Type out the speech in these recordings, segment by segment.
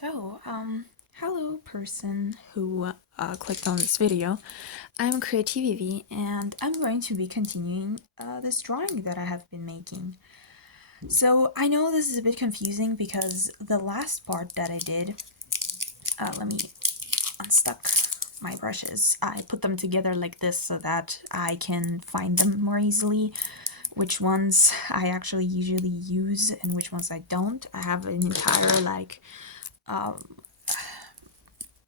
Hello person who clicked on this video. I'm Creativity and I'm going to be continuing this drawing that I have been making. So I know this is a bit confusing because the last part that I did, let me unstuck my brushes. I put them together like this so that I can find them more easily, which ones I actually usually use and which ones I don't. I have an entire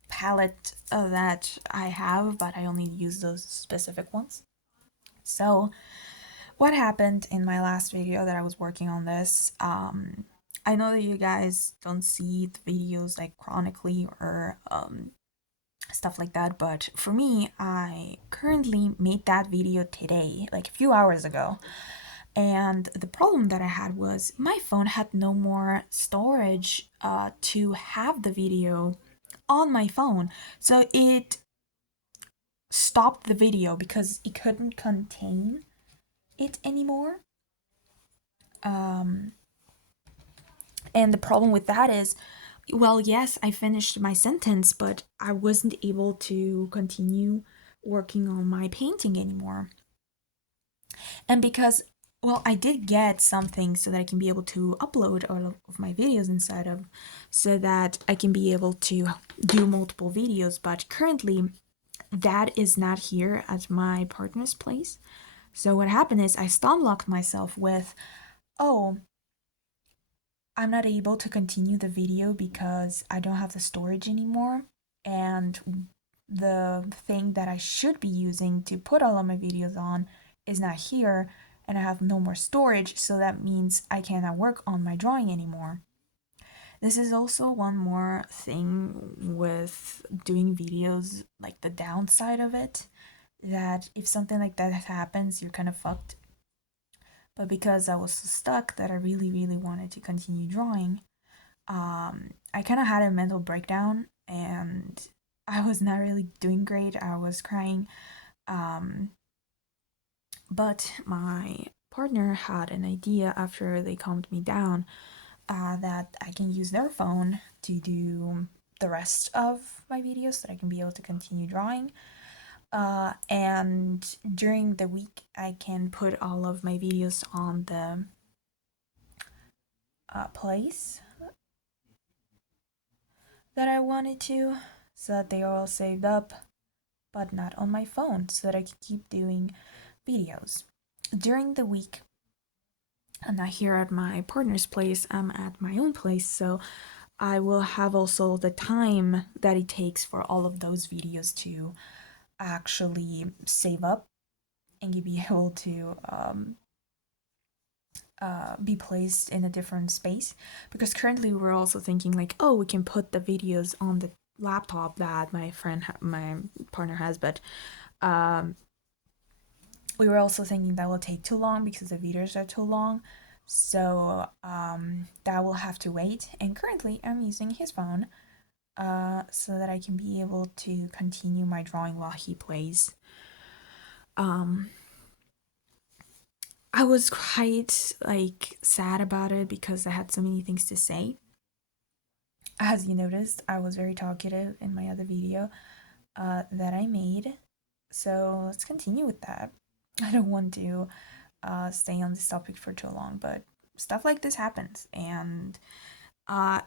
palette that I have, but I only use those specific ones. So what happened in my last video that I was working on this, I know that you guys don't see the videos like chronically or stuff like that, but for me, I currently made that video today, like a few hours ago. And the problem that I had was my phone had no more storage to have the video on my phone. So it stopped the video because it couldn't contain it anymore. And the problem with that is, well, yes, I finished my sentence, but I wasn't able to continue working on my painting anymore. And because, well, I did get something so that I can be able to upload all of my videos inside of, so that I can be able to do multiple videos, but currently that is not here at my partner's place. So what happened is I stomp locked myself with, oh, I'm not able to continue the video because I don't have the storage anymore, and the thing that I should be using to put all of my videos on is not here, and I have no more storage, so that means I cannot work on my drawing anymore. This is also one more thing with doing videos, like the downside of it, that if something like that happens, you're kind of fucked. But because I was so stuck that I really, really wanted to continue drawing, I kind of had a mental breakdown and I was not really doing great. I was crying. But my partner had an idea after they calmed me down that I can use their phone to do the rest of my videos so that I can be able to continue drawing. And during the week, I can put all of my videos on the place that I wanted to, so that they are all saved up, but not on my phone, so that I can keep doing videos. During the week, I'm not here at my partner's place, I'm at my own place, so I will have also the time that it takes for all of those videos to actually save up and be able to be placed in a different space. Because currently we're also thinking like, oh, we can put the videos on the laptop that my partner has, but we were also thinking that will take too long because the videos are too long. So that will have to wait. And currently I'm using his phone so that I can be able to continue my drawing while he plays. I was quite like sad about it because I had so many things to say. As you noticed, I was very talkative in my other video that I made. So let's continue with that. I don't want to stay on this topic for too long, but stuff like this happens and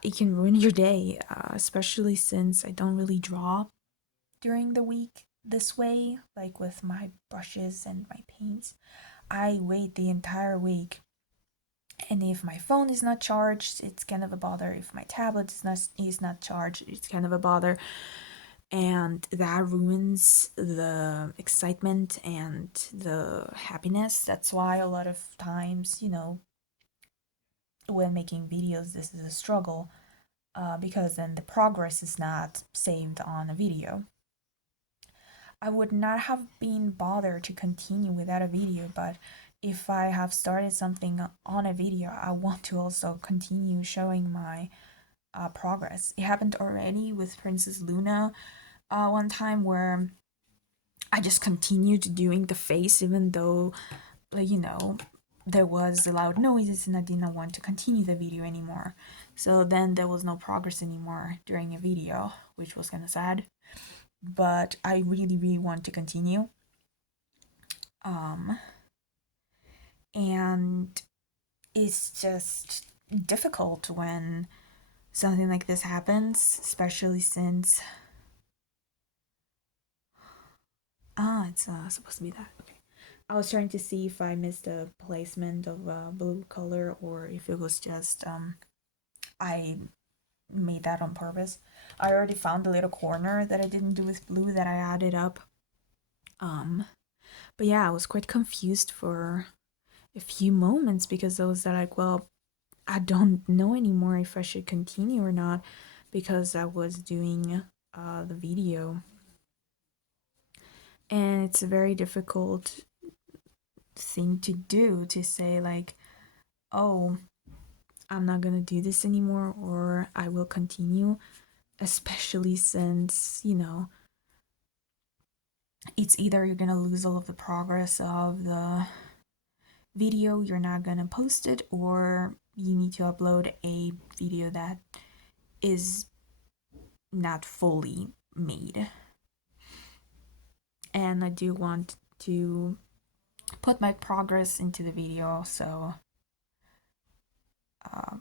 it can ruin your day, especially since I don't really draw during the week this way, like with my brushes and my paints. I wait the entire week, and if my phone is not charged, it's kind of a bother. If my tablet is not charged, it's kind of a bother, and that ruins the excitement and the happiness. That's why a lot of times, when making videos, this is a struggle, because then the progress is not saved on a video. I would not have been bothered to continue without a video, but if I have started something on a video, I want to also continue showing my progress. It happened already with Princess Luna one time where I just continued doing the face even though, like, there was loud noises and I did not want to continue the video anymore. So then there was no progress anymore during a video, which was kind of sad. But I really, really want to continue. Um, and it's just difficult when something like this happens, especially since it's supposed to be that. Okay. I was trying to see if I missed a placement of blue color or if it was just I made that on purpose. I already found the little corner that I didn't do with blue that I added up. Um, but yeah, I was quite confused for a few moments because I was like, well, I don't know anymore if I should continue or not because I was doing the video. And it's a very difficult thing to do to say, like, oh, I'm not gonna do this anymore or I will continue, especially since, it's either you're gonna lose all of the progress of the video, you're not gonna post it, or you need to upload a video that is not fully made. And I do want to put my progress into the video, so uh,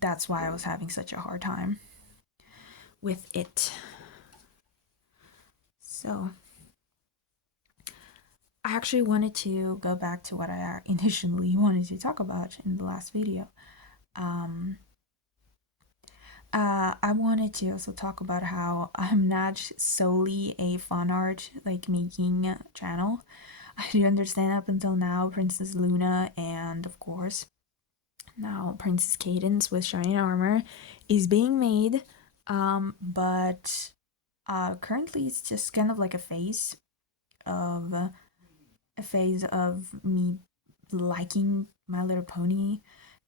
that's why I was having such a hard time with it. So I actually wanted to go back to what I initially wanted to talk about in the last video. I wanted to also talk about how I'm not solely a fan art like making channel. I do understand up until now Princess Luna and of course now Princess Cadance with Shining Armor is being made, but currently it's just kind of like of a phase of me liking My Little Pony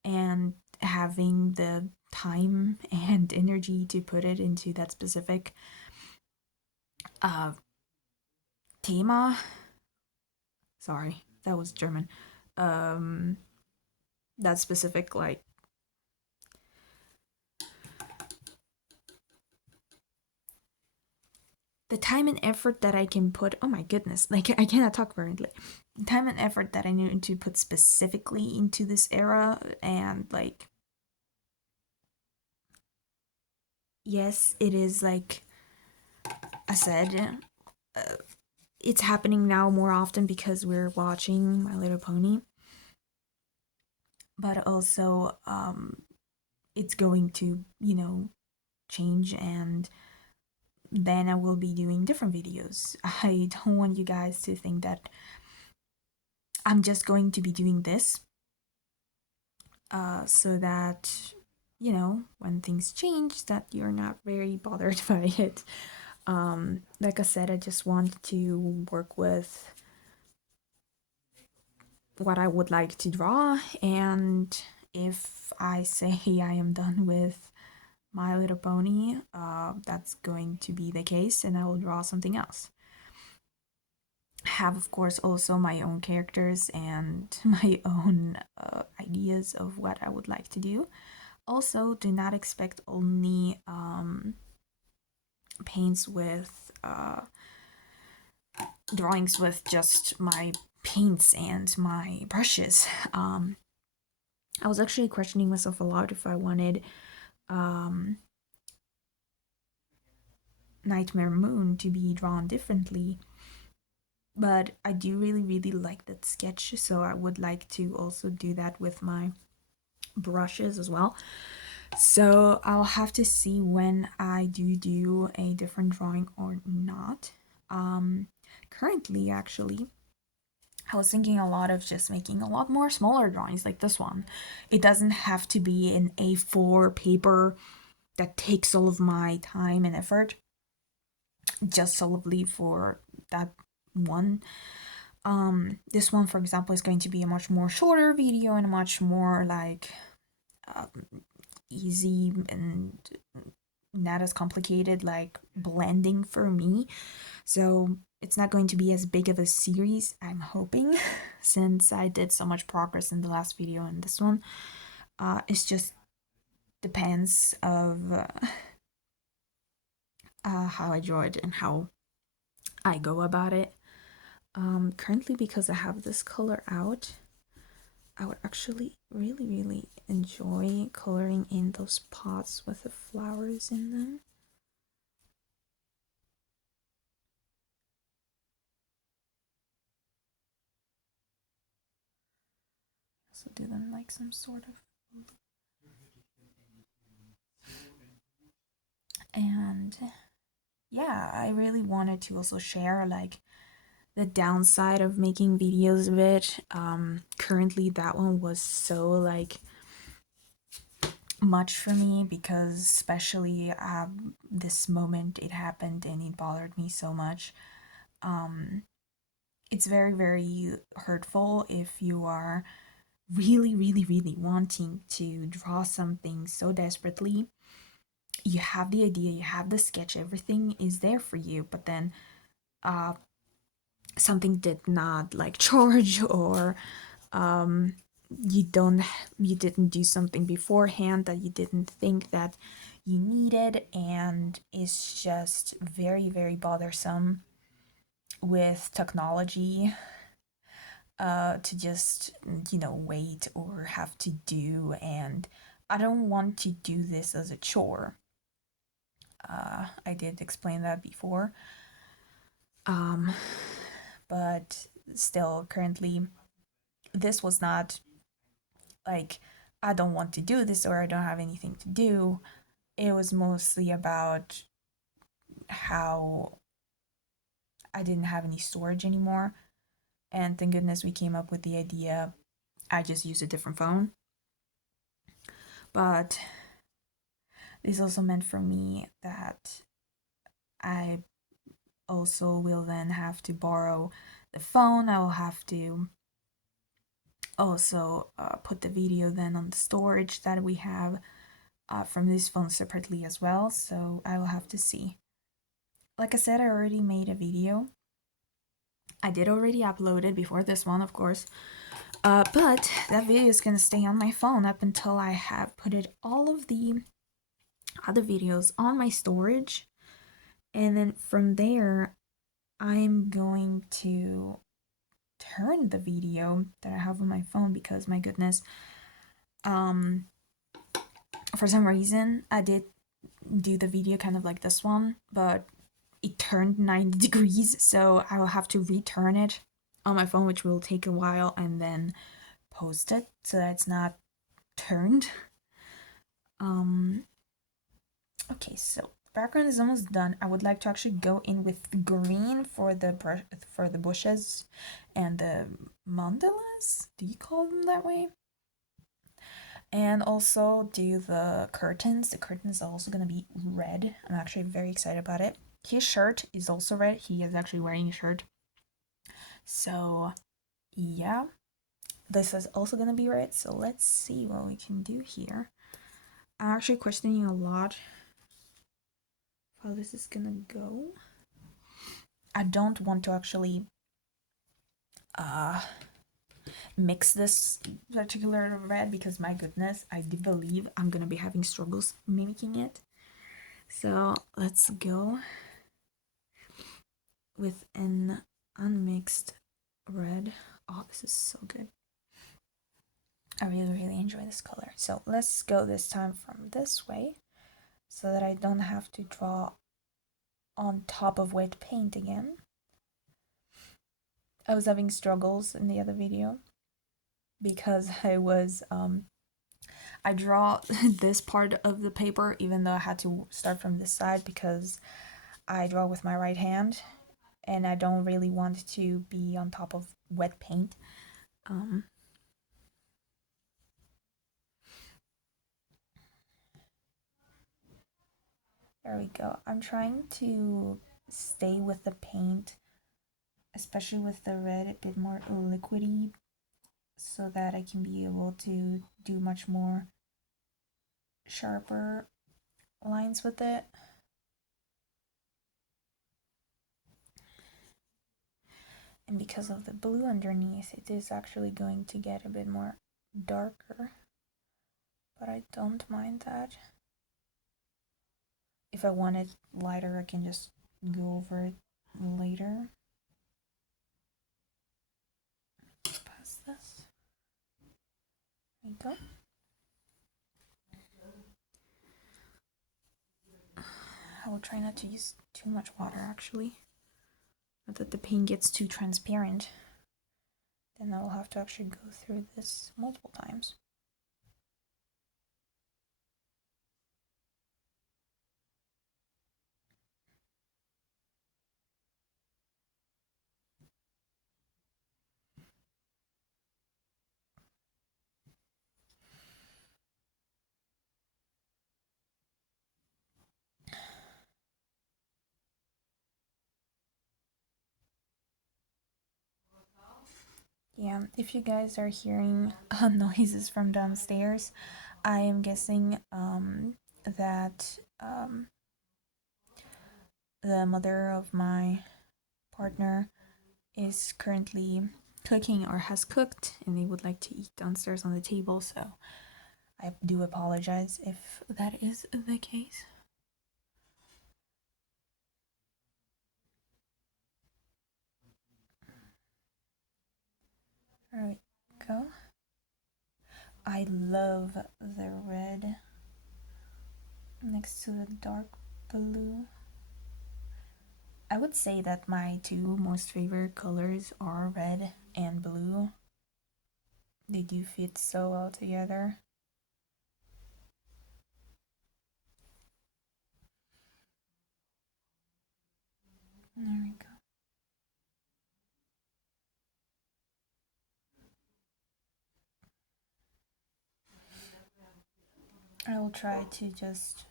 and having the time and energy to put it into that specific uh thema. Sorry, that was German. Um that specific like the time and effort that I can put, oh my goodness, like I cannot talk currently. Time and effort that I need to put specifically into this era, and like, yes, it is like I said, it's happening now more often because we're watching My Little Pony, but also it's going to, change, and then I will be doing different videos. I don't want you guys to think that I'm just going to be doing this so that, when things change, that you're not very bothered by it. Like I said, I just want to work with what I would like to draw, and if I say I am done with My Little Pony, that's going to be the case, and I will draw something else. Have, of course, also my own characters and my own ideas of what I would like to do. Also, do not expect only paints with drawings with just my paints and my brushes. I was actually questioning myself a lot if I wanted Nightmare Moon to be drawn differently, but I do really, really like that sketch, so I would like to also do that with my brushes as well. So I'll have to see when I do a different drawing or not. Currently, actually, I was thinking a lot of just making a lot more smaller drawings like this one. It doesn't have to be an A4 paper that takes all of my time and effort just solely for that one. This one, for example, is going to be a much more shorter video and a much more like easy and not as complicated like blending for me. So it's not going to be as big of a series, I'm hoping, since I did so much progress in the last video and this one. It's just depends of how I draw it and how I go about it. Currently, because I have this color out, I would actually really enjoy coloring in those pots with the flowers in them. So do them like some sort of, and yeah, I really wanted to also share like the downside of making videos of it. Currently that one was so like much for me because especially this moment it happened and it bothered me so much. It's very hurtful if you are really wanting to draw something so desperately. You have the idea, you have the sketch, everything is there for you, but then uh something did not like charge, or um you don't you didn't do something beforehand that you didn't think that you needed, and it's just very bothersome with technology to just wait or have to do. And I don't want to do this as a chore. I did explain that before, um but still currently this was not like I don't want to do this or I don't have anything to do. It was mostly about how I didn't have any storage anymore, and thank goodness we came up with the idea. I just use a different phone. But this also meant for me that I also will then have to borrow the phone. I will have to also put the video then on the storage that we have from this phone separately as well. So I will have to see. Like I said, I already made a video. I did already upload it before this one, of course. But that video is gonna stay on my phone up until I have put it all of the other videos on my storage. And then from there, I'm going to turn the video that I have on my phone because my goodness, for some reason I did do the video kind of like this one, but it turned 90 degrees, so I will have to return it on my phone, which will take a while, and then post it so that it's not turned. Okay, so background is almost done. I would like to actually go in with green for the bushes and the mandalas. Do you call them that way? And also do the curtains. The curtains are also gonna be red. I'm actually very excited about it. His shirt is also red. He is actually wearing a shirt. So yeah, this is also gonna be red. So let's see what we can do here. I'm actually questioning a lot how this is gonna go. I don't want to actually mix this particular red because my goodness, I do believe I'm gonna be having struggles mimicking it. So let's go with an unmixed red. Oh, this is so good. I really enjoy this color. So let's go this time from this way so that I don't have to draw on top of wet paint again. I was having struggles in the other video because I draw this part of the paper even though I had to start from this side because I draw with my right hand and I don't really want to be on top of wet paint. There we go. I'm trying to stay with the paint, especially with the red, a bit more liquidy, so that I can be able to do much more sharper lines with it. And because of the blue underneath, it is actually going to get a bit more darker, but I don't mind that. If I want it lighter, I can just go over it later. Past this. There you go. I will try not to use too much water actually. Not that the paint gets too transparent. Then I will have to actually go through this multiple times. Yeah, if you guys are hearing noises from downstairs, I am guessing that the mother of my partner is currently cooking or has cooked and they would like to eat downstairs on the table, so I do apologize if that is the case. There we go. I love the red next to the dark blue. I would say that my two most favorite colors are red and blue. They do fit so well together. There we go. I will try to just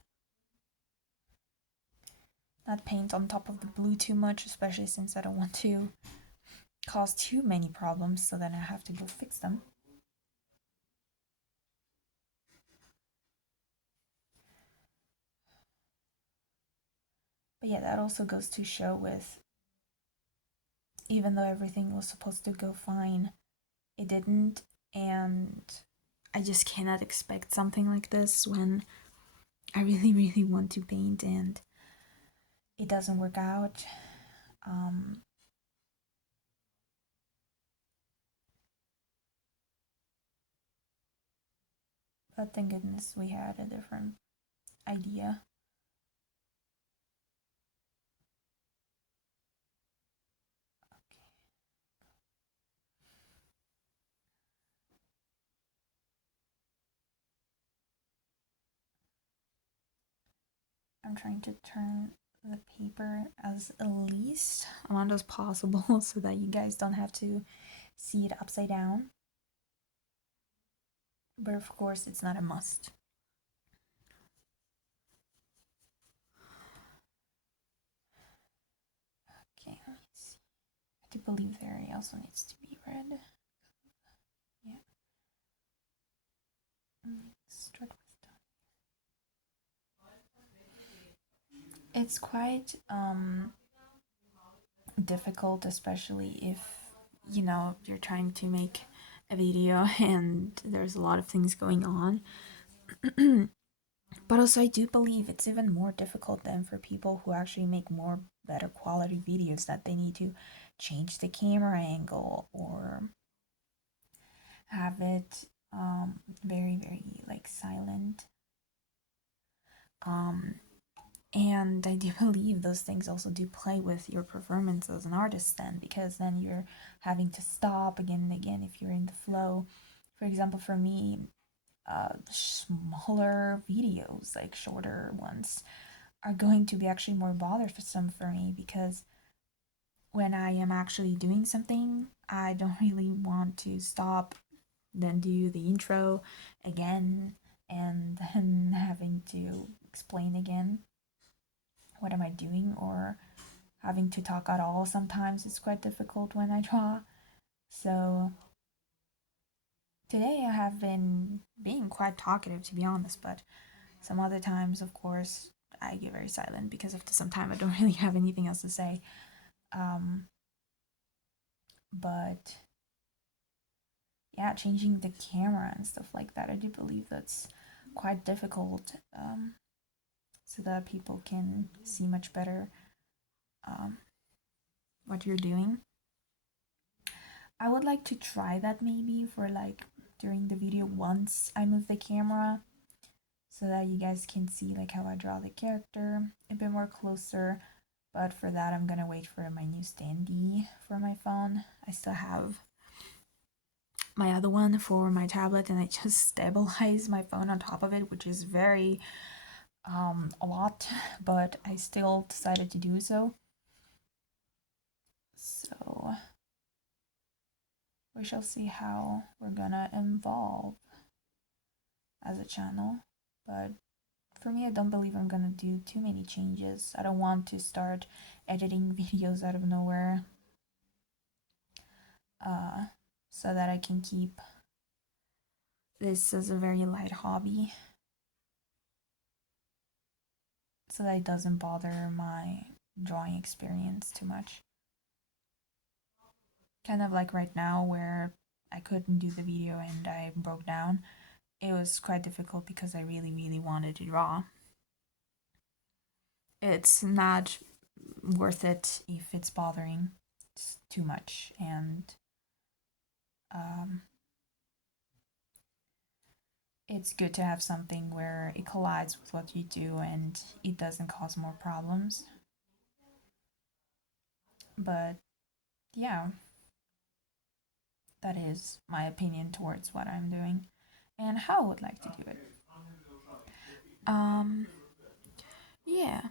not paint on top of the blue too much, especially since I don't want to cause too many problems, so then I have to go fix them. But yeah, that also goes to show with, even though everything was supposed to go fine, it didn't, and I just cannot expect something like this when I really, really want to paint and it doesn't work out. But thank goodness we had a different idea. I'm trying to turn the paper as least amount as possible so that you guys don't have to see it upside down. But of course, it's not a must. Okay, let me see. I do believe the area also needs to be red. Yeah. Start with done. It's quite difficult, especially if you're trying to make a video and there's a lot of things going on. But also, I do believe it's even more difficult than for people who actually make more better quality videos, that they need to change the camera angle or have it very, very like silent. Um, and I do believe those things also do play with your performance as an artist, then, because then you're having to stop again and again if you're in the flow. For example, for me, smaller videos, like shorter ones, are going to be actually more bothersome for me because when I am actually doing something, I don't really want to stop, then do the intro again, and then having to explain again what am I doing, or having to talk at all. Sometimes it's quite difficult when I draw. So today I have been being quite talkative, to be honest, but some other times, of course, I get very silent because after some time I don't really have anything else to say. Um, but yeah, changing the camera and stuff like that, I do believe that's quite difficult, so that people can see much better um, what you're doing. I would like to try that maybe for like during the video once I move the camera, so that you guys can see like how I draw the character a bit more closer. But for that, I'm gonna wait for my new standee for my phone. I still have my other one for my tablet, and I just stabilize my phone on top of it, which is very a lot, but I still decided to do so. So we shall see how we're gonna evolve as a channel. But for me, I don't believe I'm gonna do too many changes. I don't want to start editing videos out of nowhere, uh, so that I can keep this as a very light hobby, so that it doesn't bother my drawing experience too much. Kind of like right now, where I couldn't do the video and I broke down. It was quite difficult because I really, really wanted to draw. It's not worth it if it's bothering too much, and um, it's good to have something where it collides with what you do and it doesn't cause more problems. But yeah, that is my opinion towards what I'm doing and how I would like to do it. Um, yeah.